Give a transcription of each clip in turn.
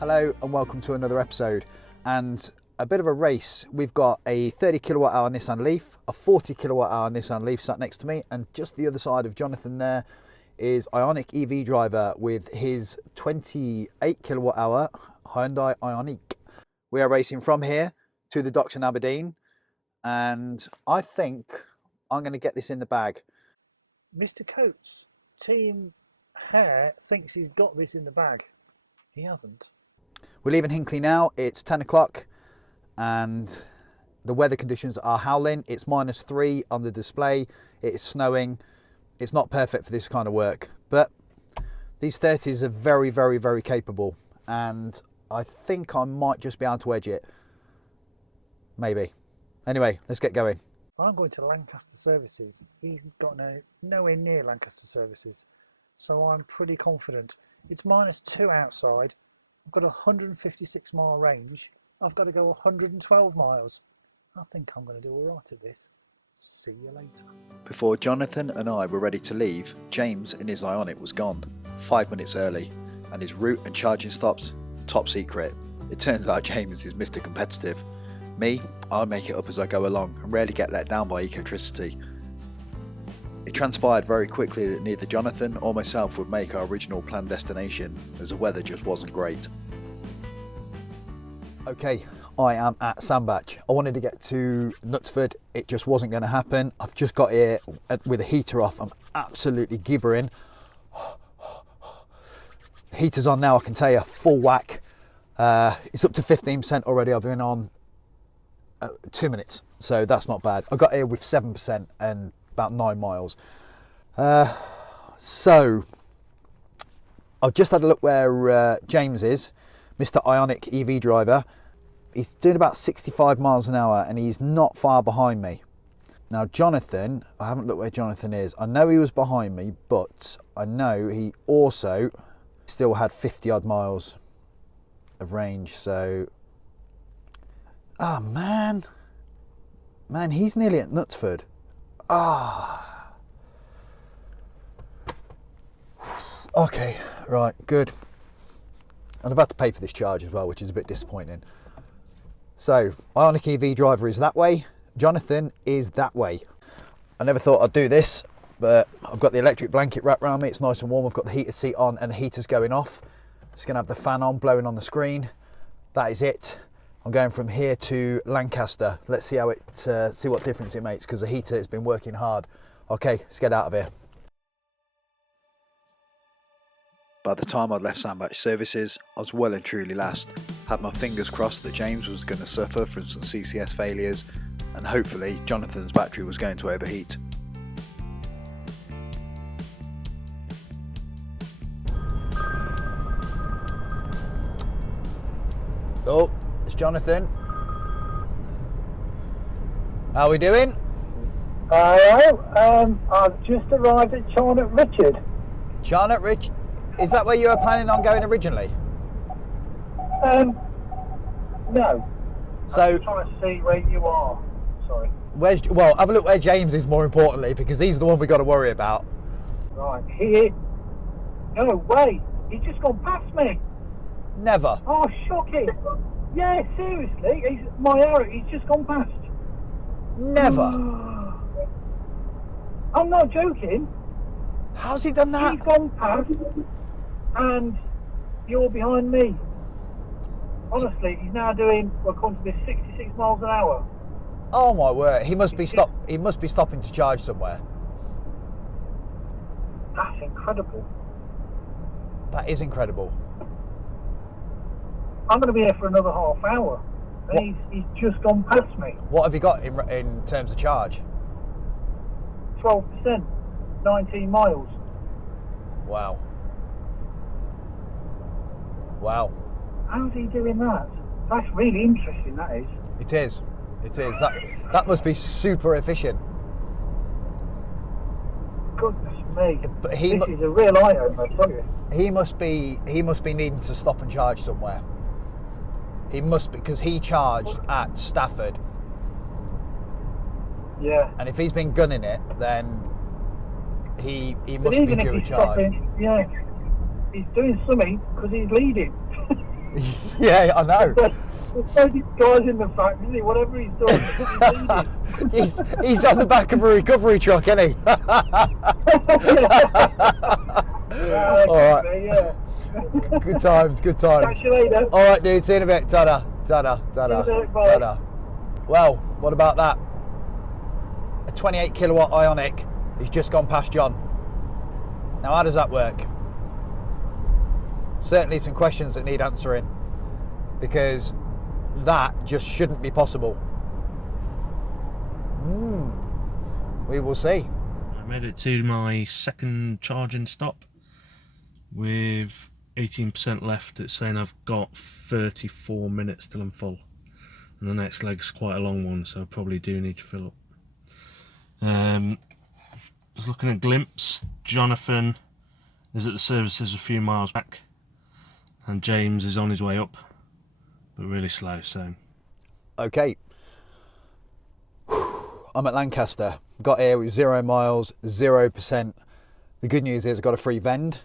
Hello and welcome to another episode and a bit of a race. We've got a 30 kilowatt hour Nissan Leaf, a 40 kilowatt hour Nissan Leaf sat next to me, and just the other side of Jonathan there is Ioniq EV driver with his 28 kilowatt hour Hyundai Ioniq. We are racing from here to the docks in Aberdeen, and I think I'm going to get this in the bag. Mr. Coates, Team Hare, thinks he's got this in the bag. He hasn't. We're leaving Hinckley now. It's 10 o'clock and the weather conditions are howling. It's -3 on the display. It is snowing. It's not perfect for this kind of work, but these 30s are very, very, very capable, and I think I might just be able to edge it. Maybe. Anyway, let's get going. I'm going to Lancaster Services. He's got nowhere near Lancaster Services, so I'm pretty confident. It's -2 outside. I've got a 156 mile range. I've got to go 112 miles. I think I'm going to do all right at this. See you later. Before Jonathan and I were ready to leave, James in his Ioniq was gone, 5 minutes early, and his route and charging stops, top secret. It turns out James is Mr. Competitive. Me, I make it up as I go along and rarely get let down by ecotricity. It transpired very quickly that neither Jonathan or myself would make our original planned destination, as the weather just wasn't great. Okay, I am at Sandbach. I wanted to get to Knutsford, it just wasn't going to happen. I've just got here with the heater off. I'm absolutely gibbering. The heater's on now, I can tell you, full whack. It's up to 15% already. I've been on 2 minutes, so that's not bad. I got here with 7% and about 9 miles. So I've just had a look where James is, Mr. Ioniq EV driver. He's doing about 65 miles an hour and he's not far behind me. Now Jonathan, I haven't looked where Jonathan is. I know he was behind me, but I know he also still had 50 odd miles of range. So, oh man, he's nearly at Knutsford. Ah. Okay, right, good. I'm about to pay for this charge as well, which is a bit disappointing. So, Ioniq EV driver is that way, Jonathan is that way. I never thought I'd do this, but I've got the electric blanket wrapped around me, it's nice and warm, I've got the heated seat on and the heater's going off. Just gonna have the fan on, blowing on the screen. That is it. I'm going from here to Lancaster. Let's see how see what difference it makes, because the heater has been working hard. Okay, let's get out of here. By the time I'd left Sandbach Services, I was well and truly last. Had my fingers crossed that James was going to suffer from some CCS failures, and hopefully Jonathan's battery was going to overheat. Oh, it's Jonathan. How are we doing? Hello, I've just arrived at Charnock Richard. Charnock Richard? Is that where you were planning on going originally? No. So, I'm trying to see where you are. Sorry. Well, have a look where James is, more importantly, because he's the one we got to worry about. Right, here. No way, he's just gone past me. Never. Oh, shocking. Yeah, seriously, my area, he's just gone past. Never. I'm not joking. How's he done that? He's gone past and you're behind me. Honestly, he's now doing, according to this, 66 miles an hour. Oh my word! He must be stopping to charge somewhere. That's incredible. That is incredible. I'm going to be here for another half hour, and he's just gone past me. What have you got in terms of charge? 12%, 19 miles. Wow. Wow. How's he doing that? That's really interesting, that is. It is. It is. That must be super efficient. Goodness me. But this is a real eye-opener, I tell you. He must be needing to stop and charge somewhere. He must be, because he charged at Stafford. Yeah. And if he's been gunning it, then he must be due a charge. Stopping, yeah. He's doing something because he's leading. Yeah, I know. There's no disguising the fact, is he? Whatever he's doing, he's on the back of a recovery truck, isn't he? All right. Yeah. Good times, good times. Catch you later. All right, dude. See you in a bit. Ta-da, ta-da, ta-da, See you in a bit, bye. ta-da. Well, what about that? A 28 kilowatt Ioniq has just gone past John. Now, how does that work? Certainly some questions that need answering, because that just shouldn't be possible. We will see. I made it to my second charging stop with 18% left. It's saying I've got 34 minutes till I'm full, and the next leg's quite a long one, so I probably do need to fill up. Just looking at Glimpse, Jonathan is at the services a few miles back, and James is on his way up, but really slow. So Okay, I'm at Lancaster. Got here with 0 miles, 0%. The good news is I got a free vend,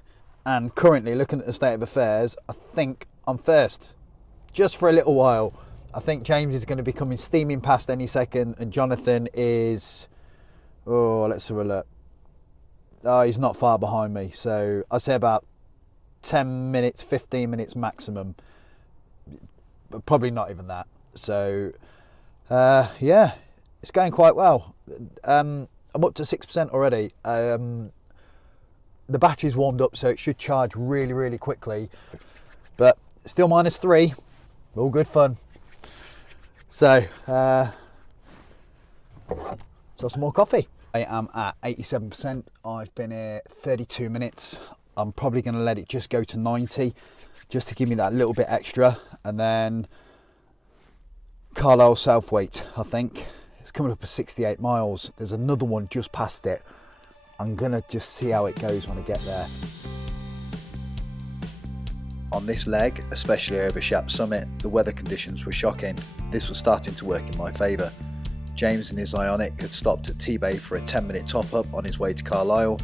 and currently, looking at the state of affairs, I think I'm first, just for a little while. I think James is going to be coming steaming past any second, and Jonathan is, oh, let's have a look. Oh, he's not far behind me, so I'd say about 10 minutes, 15 minutes maximum, but probably not even that. So yeah, it's going quite well. I'm up to 6% already. The battery's warmed up, so it should charge really quickly, but still -3. All good fun. So some more coffee. I am at 87%. I've been here 32 minutes. I'm probably going to let it just go to 90 just to give me that little bit extra, and then Carlisle Southwaite, I think it's coming up to 68 miles. There's another one just past it. I'm gonna just see how it goes when I get there. On this leg, especially over Shap Summit, the weather conditions were shocking. This was starting to work in my favour. James and his Ioniq had stopped at T-Bay for a 10-minute top-up on his way to Carlisle,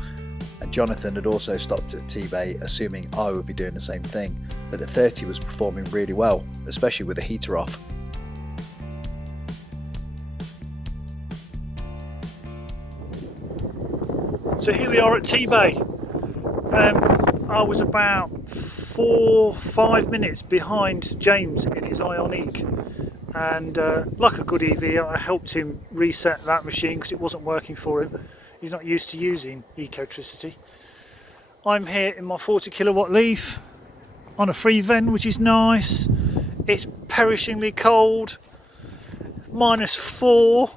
and Jonathan had also stopped at T-Bay, assuming I would be doing the same thing, but at 30 was performing really well, especially with the heater off. So here we are at T-Bay. I was about 4-5 minutes behind James in his Ioniq, and like a good EV, I helped him reset that machine because it wasn't working for him. He's not used to using ecotricity. I'm here in my 40 kilowatt Leaf on a free vent, which is nice. It's perishingly cold, -4.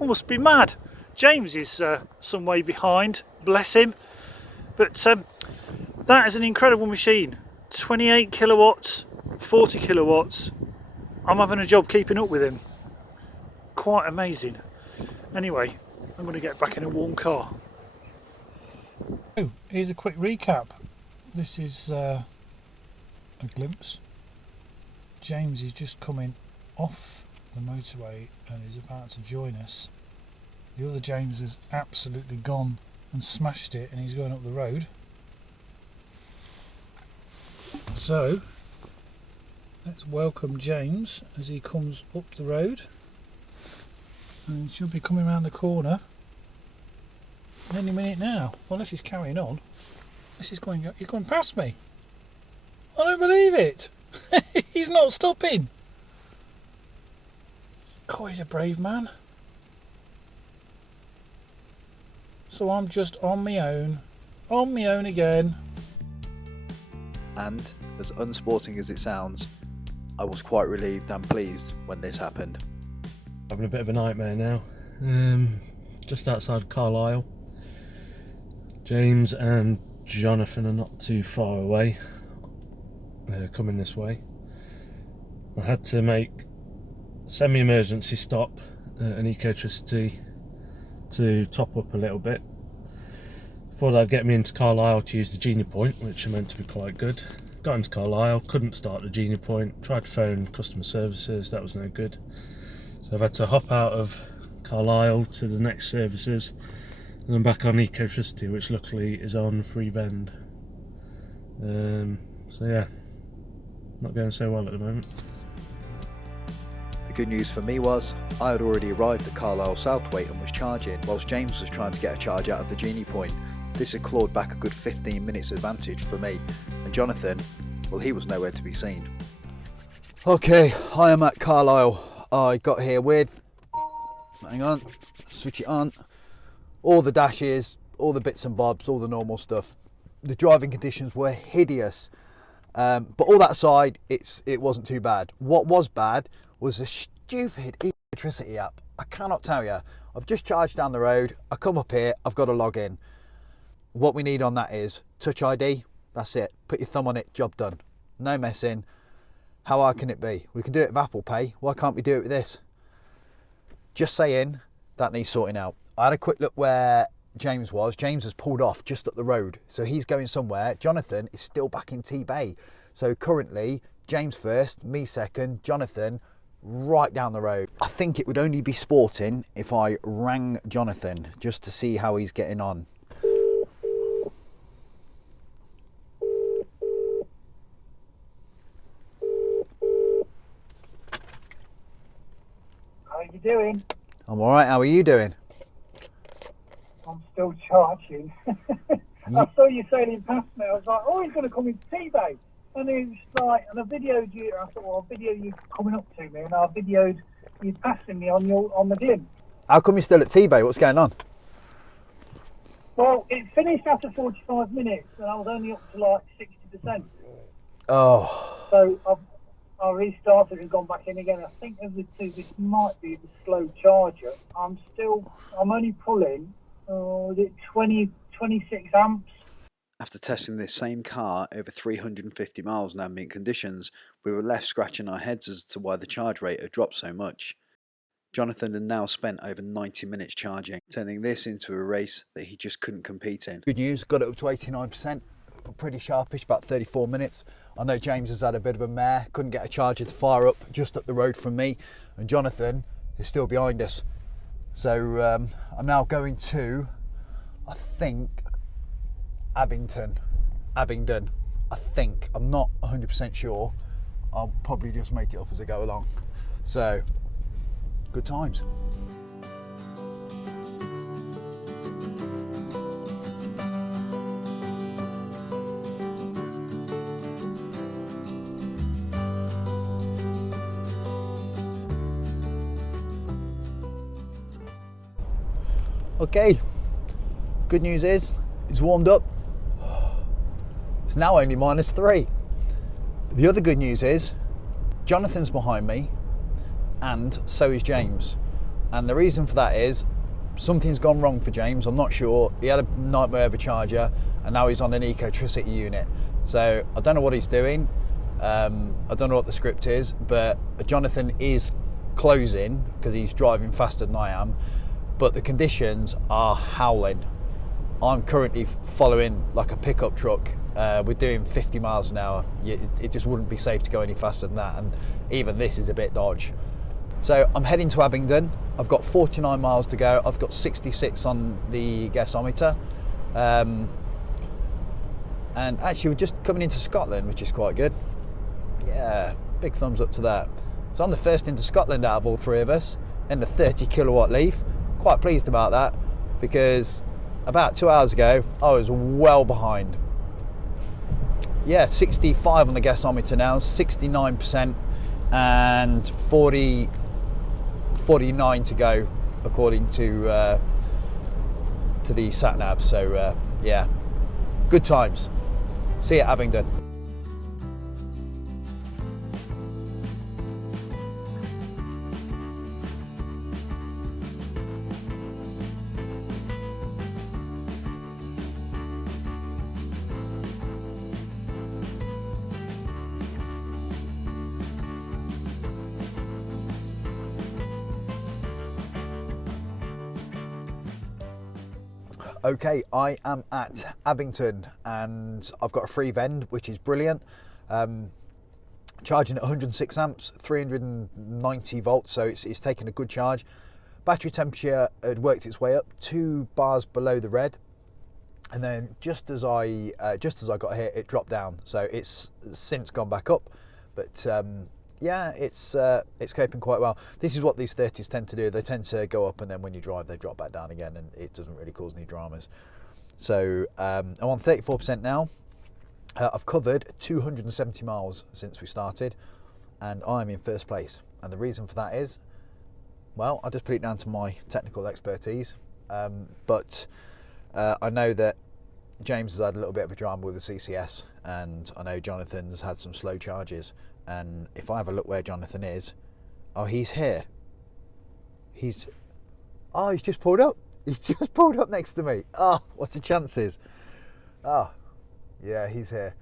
I must be mad. James is some way behind, bless him, but that is an incredible machine. 28 kilowatts, 40 kilowatts. I'm having a job keeping up with him. Quite amazing. Anyway, I'm going to get back in a warm car. Oh, here's a quick recap. This is a glimpse. James is just coming off the motorway and is about to join us. The other James has absolutely gone and smashed it, and he's going up the road. So let's welcome James as he comes up the road, and he should be coming around the corner any minute now. Well, unless he's carrying on. He's going past me. I don't believe it. He's not stopping. God, he's a brave man. So I'm just on my own again. And as unsporting as it sounds, I was quite relieved and pleased when this happened. having a bit of a nightmare now. Just outside Carlisle. James and Jonathan are not too far away, coming this way. I had to make semi-emergency stop at an Ecotricity to top up a little bit. Thought that'd get me into Carlisle to use the Genie Point, which are meant to be quite good. Got into Carlisle, couldn't start the Genie Point, tried to phone customer services, that was no good. So I've had to hop out of Carlisle to the next services and I'm back on Ecotricity, which luckily is on free vend. So yeah, not going so well at the moment. The good news for me was I had already arrived at Carlisle Southwaite and was charging, whilst James was trying to get a charge out of the Genie point. This had clawed back a good 15 minutes advantage for me, and Jonathan, well, he was nowhere to be seen. Okay, I am at Carlisle. I got here with, hang on, switch it on, all the dashes, all the bits and bobs, all the normal stuff. The driving conditions were hideous, but all that aside, it wasn't too bad. What was bad was a stupid electricity app. I cannot tell you. I've just charged down the road, I come up here, I've got to log in. What we need on that is Touch ID, that's it. Put your thumb on it, job done. No messing. How hard can it be? We can do it with Apple Pay, why can't we do it with this? Just saying, that needs sorting out. I had a quick look where James was. James has pulled off just up the road, so he's going somewhere. Jonathan is still back in T-Bay. So currently, James first, me second, Jonathan right down the road. I think it would only be sporting if I rang Jonathan just to see how he's getting on. How you doing? I'm all right, how are you doing? I'm still charging. I saw you sailing past me. I was like, oh, he's going to come into T-Bay. And he was like, and I videoed you. I thought, well, I'll video you coming up to me, and I videoed you passing me on the gym. How come you're still at T-Bay? What's going on? Well, it finished after 45 minutes, and I was only up to like 60%. Oh. So I restarted and gone back in again. I think of the two, this might be the slow charger. I'm only pulling, 26 amps. After testing this same car over 350 miles in ambient conditions, we were left scratching our heads as to why the charge rate had dropped so much. Jonathan had now spent over 90 minutes charging, turning this into a race that he just couldn't compete in. Good news, got it up to 89%, pretty sharpish, about 34 minutes. I know James has had a bit of a mare, couldn't get a charger to fire up just up the road from me, and Jonathan is still behind us. So I'm now going to, I think, Abingdon, I think. I'm not 100% sure. I'll probably just make it up as I go along. So, good times. Okay, good news is, it's warmed up. It's now only -3. The other good news is, Jonathan's behind me, and so is James. And the reason for that is, something's gone wrong for James, I'm not sure. He had a nightmare of a charger, and now he's on an ecotricity unit. So, I don't know what he's doing. I don't know what the script is, but Jonathan is closing, because he's driving faster than I am, but the conditions are howling. I'm currently following like a pickup truck. We're doing 50 miles an hour. It just wouldn't be safe to go any faster than that, and even this is a bit dodge. So I'm heading to Abingdon. I've got 49 miles to go. I've got 66 on the gasometer. And actually we're just coming into Scotland, which is quite good. Yeah, big thumbs up to that. So I'm the first into Scotland out of all three of us, in the 30 kilowatt Leaf. Quite pleased about that, because about 2 hours ago I was well behind. Yeah, 65 on the gasometer now, 69%, and 49 to go according to the sat nav. So yeah, good times. See you at Abingdon. Okay, I am at Abingdon and I've got a free vend, which is brilliant. Charging at 106 amps, 390 volts, so it's taking a good charge. Battery temperature had worked its way up 2 bars below the red, and then just as I got here, it dropped down. So it's since gone back up, But yeah, it's coping quite well. This is what these 30s tend to do. They tend to go up, and then when you drive, they drop back down again, and it doesn't really cause any dramas. So I'm on 34% now. I've covered 270 miles since we started, and I'm in first place. And the reason for that is, well, I'll just put it down to my technical expertise. But I know that James has had a little bit of a drama with the CCS, and I know Jonathan's had some slow charges. And if I have a look where Jonathan is, oh, he's here. He's just pulled up. He's just pulled up next to me. Oh, what's the chances? Oh, yeah, he's here.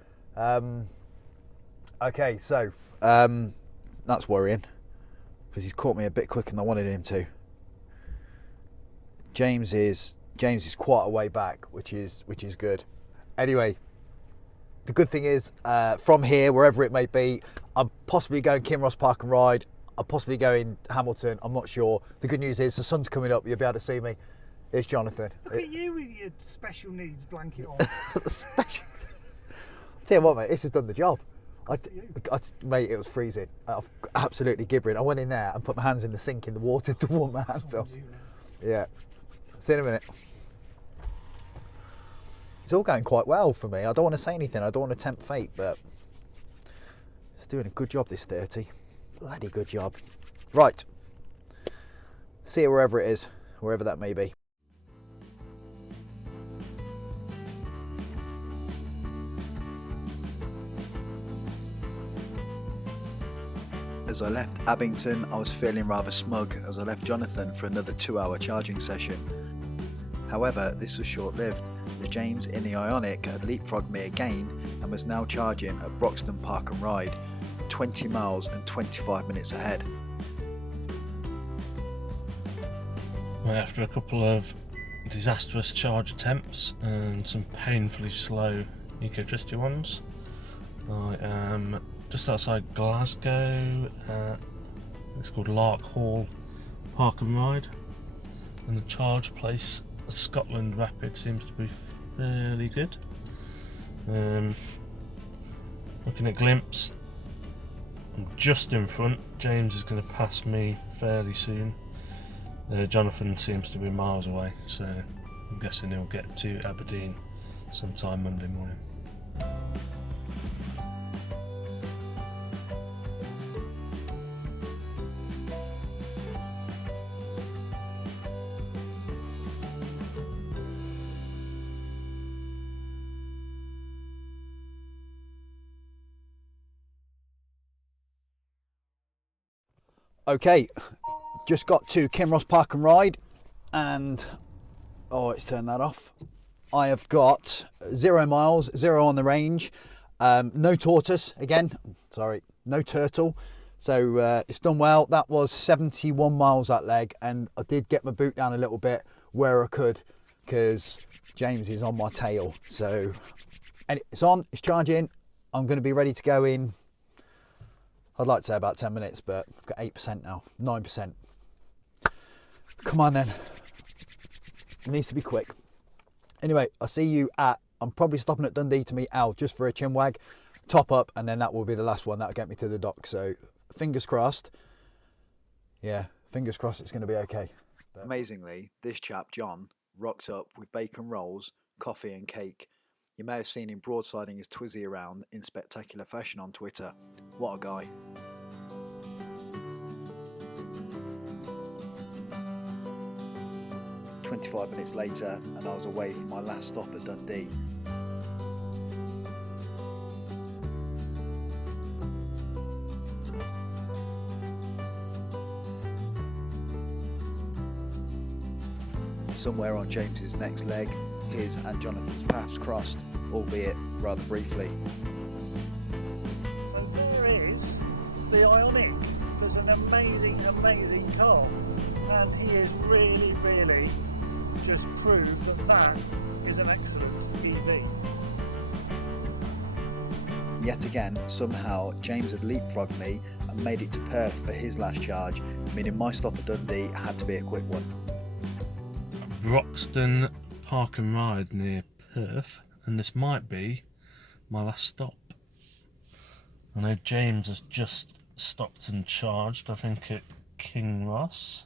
Okay, so that's worrying because he's caught me a bit quicker than I wanted him to. James is quite a way back, which is good. Anyway, the good thing is, from here, wherever it may be, I'm possibly going Kinross Park and Ride. I'm possibly going Hamilton. I'm not sure. The good news is the sun's coming up. You'll be able to see me. It's Jonathan. Look at you with your special needs blanket on. Tell you what, mate, this has done the job. Mate, it was freezing. I'm absolutely gibbering. I went in there and put my hands in the sink in the water to warm my hands off. Yeah. See you in a minute. It's all going quite well for me. I don't want to say anything. I don't want to tempt fate, but it's doing a good job, this 30. Bloody good job. Right. See you wherever it is, wherever that may be. As I left Abington, I was feeling rather smug as I left Jonathan for another 2-hour charging session. However, this was short-lived, as James in the Ioniq had leapfrogged me again and was now charging at Broxton Park and Ride, 20 miles and 25 minutes ahead. After a couple of disastrous charge attempts and some painfully slow ecotricity ones, I am just outside Glasgow. It's called Lark Hall Park and Ride, and the charge place, Scotland Rapid, seems to be fairly good. Looking at Glimpse, I'm just in front. James is going to pass me fairly soon. Jonathan seems to be miles away, so I'm guessing he'll get to Aberdeen sometime Monday morning. Okay, just got to Kinross Park and Ride, and it's turned that off. I have got 0 miles, 0 on the range, no tortoise again, sorry, no turtle. So it's done well. That was 71 miles that leg, and I did get my boot down a little bit where I could because James is on my tail. So, and it's on, it's charging. I'm going to be ready to go in, I'd like to say about 10 minutes, but I've got 8% now, 9%. Come on then. It needs to be quick. Anyway, I'll see you I'm probably stopping at Dundee to meet Al just for a chin wag, top up, and then that will be the last one. That'll get me to the dock. So fingers crossed. Yeah, fingers crossed it's going to be okay. But amazingly, this chap, John, rocked up with bacon rolls, coffee and cake. You may have seen him broadsiding his Twizzy around in spectacular fashion on Twitter. What a guy. "25 minutes later, and I was away for my last stop at Dundee. Somewhere on James's next leg, his and Jonathan's paths crossed, albeit rather briefly. And there is the Ioniq. There's an amazing, amazing car, and he has really, really just proved that that is an excellent EV. Yet again, somehow, James had leapfrogged me and made it to Perth for his last charge, meaning my stop at Dundee had to be a quick one. Broxton Park and Ride near Perth, and this might be my last stop. I know James has just stopped and charged, I think at Kinross,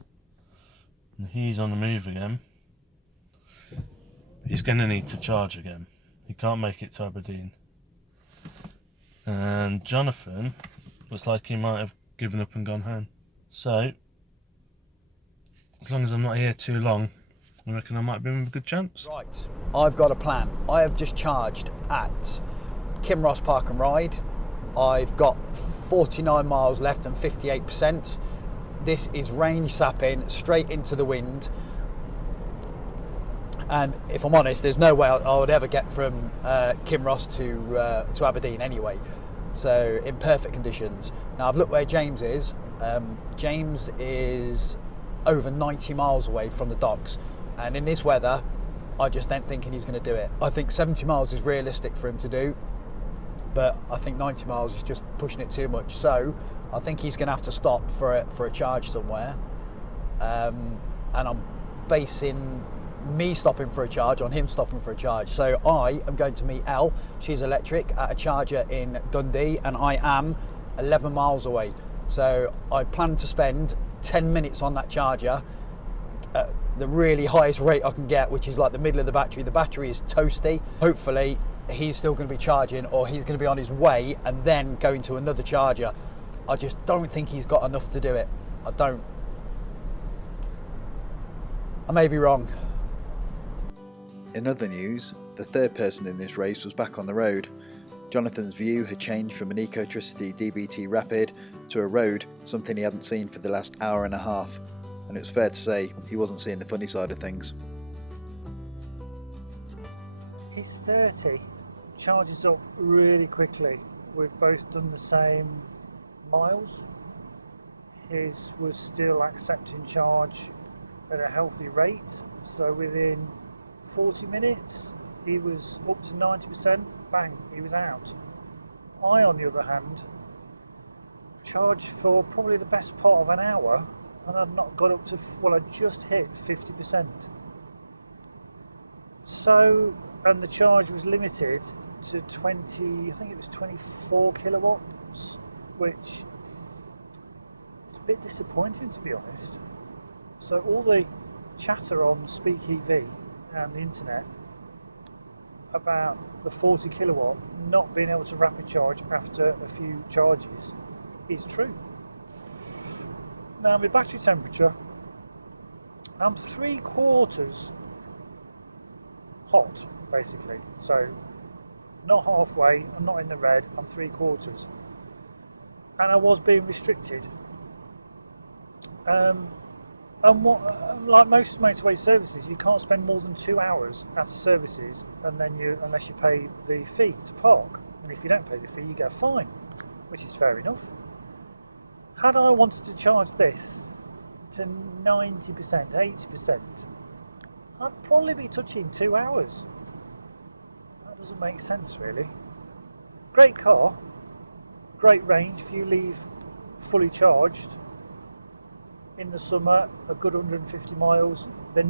and he's on the move again. He's going to need to charge again. He can't make it to Aberdeen. And Jonathan looks like he might have given up and gone home. So, as long as I'm not here too long, I reckon I might be in with a good chance. Right, I've got a plan. I have just charged at Kinross Park and Ride. I've got 49 miles left and 58%. This is range sapping straight into the wind. And if I'm honest, there's no way I would ever get from Kinross to Aberdeen anyway. So in perfect conditions. Now I've looked where James is. James is over 90 miles away from the docks. And in this weather, I just don't think he's going to do it. I think 70 miles is realistic for him to do. But I think 90 miles is just pushing it too much. So I think he's going to have to stop for a charge somewhere. And I'm basing me stopping for a charge on him stopping for a charge. So I am going to meet Elle. She's electric at a charger in Dundee, and I am 11 miles away. So I plan to spend 10 minutes on that charger at the really highest rate I can get, which is like the middle of the battery. The battery is toasty. Hopefully he's still going to be charging, or he's going to be on his way and then going to another charger. I just don't think he's got enough to do it. I don't. I may be wrong. In other news, the third person in this race was back on the road. Jonathan's view had changed from an Ecotricity DBT Rapid to a road, something he hadn't seen for the last hour and a half, and it was fair to say he wasn't seeing the funny side of things. He's 30, charges up really quickly. We've both done the same miles. His was still accepting charge at a healthy rate, so within 40 minutes he was up to 90%, bang, he was out. I, on the other hand, charged for probably the best part of an hour and I'd not got up to, well, I just hit 50%. So, and the charge was limited to 20, I think it was 24 kilowatts, which is a bit disappointing, to be honest. So all the chatter on Speak EV and the internet about the 40 kilowatt not being able to rapid charge after a few charges is true. Now my battery temperature, I'm 3/4 hot basically, so not halfway, I'm not in the red, I'm 3/4, and I was being restricted. And what, like most motorway services, you can't spend more than 2 hours at a services, and then unless you pay the fee to park. And if you don't pay the fee, you get a fine, which is fair enough. Had I wanted to charge this to 90%, 80%, I'd probably be touching 2 hours. That doesn't make sense, really. Great car, great range if you leave fully charged. In the summer, a good 150 miles. The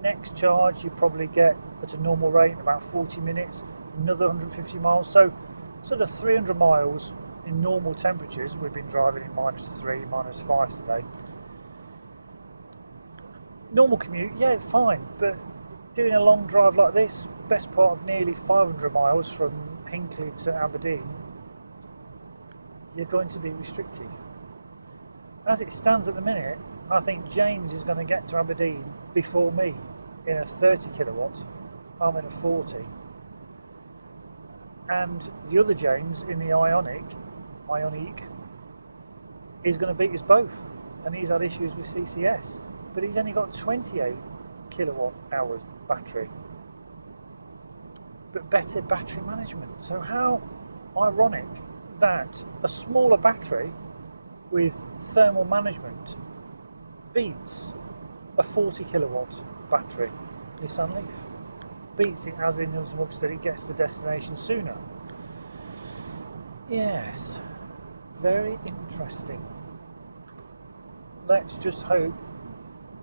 next charge you probably get at a normal rate, about 40 minutes, another 150 miles. So sort of 300 miles in normal temperatures. We've been driving in -3, -5 today. Normal commute, yeah, fine, but doing a long drive like this, best part of nearly 500 miles from Hinckley to Aberdeen, you're going to be restricted. As it stands at the minute, I think James is going to get to Aberdeen before me in a 30 kilowatt. I'm in a 40. And the other James in the Ioniq is going to beat us both. And he's had issues with CCS. But he's only got 28 kilowatt hours battery. But better battery management. So how ironic that a smaller battery with thermal management beats a 40 kilowatt battery Nissan Leaf. Beats it as in as much that it gets to the destination sooner. Yes, very interesting. Let's just hope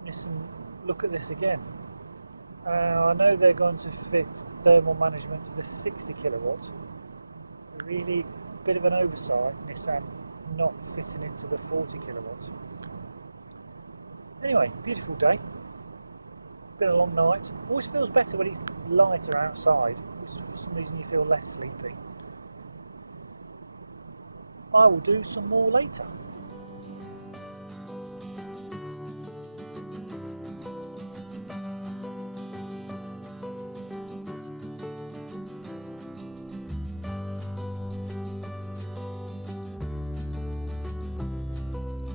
Nissan look at this again. I know they're going to fit thermal management to the 60 kilowatt. Really bit of an oversight, Nissan not fitting into the 40 kilowatts. Anyway, beautiful day. Been a long night. Always feels better when it's lighter outside, which for some reason you feel less sleepy. I will do some more later.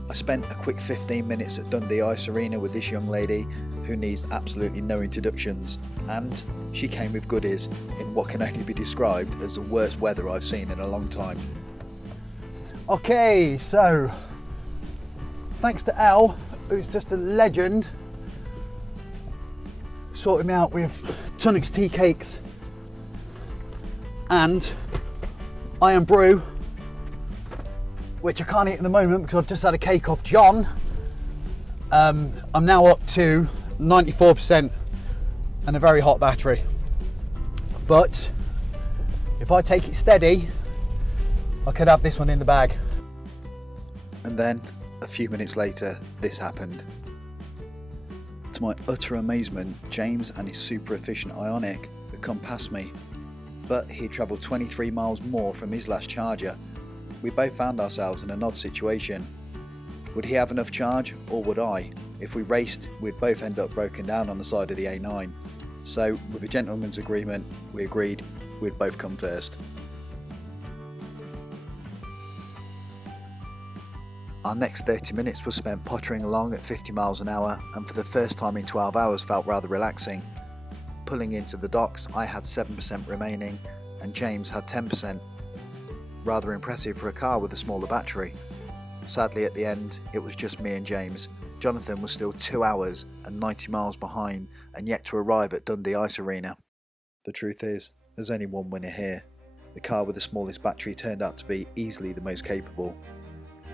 I spent a quick 15 minutes at Dundee Ice Arena with this young lady who needs absolutely no introductions, and she came with goodies in what can only be described as the worst weather I've seen in a long time. Okay, so thanks to Al, who's just a legend, sorted me out with Tunnocks tea cakes and Iron Brew, which I can't eat at the moment because I've just had a cake off John. I'm now up to 94% and a very hot battery. But if I take it steady, I could have this one in the bag. And then, a few minutes later, this happened. To my utter amazement, James and his super efficient Ioniq had come past me, but he'd travelled 23 miles more from his last charger. We both found ourselves in an odd situation. Would he have enough charge, or would I? If we raced, we'd both end up broken down on the side of the A9. So, with a gentleman's agreement, we agreed we'd both come first. Our next 30 minutes was spent pottering along at 50 miles an hour, and for the first time in 12 hours felt rather relaxing. Pulling into the docks, I had 7% remaining, and James had 10%. Rather impressive for a car with a smaller battery. Sadly at the end, it was just me and James. Jonathan was still 2 hours and 90 miles behind and yet to arrive at Dundee Ice Arena. The truth is, there's only one winner here. The car with the smallest battery turned out to be easily the most capable.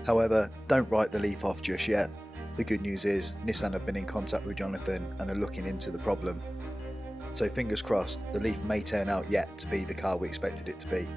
However, don't write the Leaf off just yet. The good news is, Nissan have been in contact with Jonathan and are looking into the problem. So fingers crossed, the Leaf may turn out yet to be the car we expected it to be.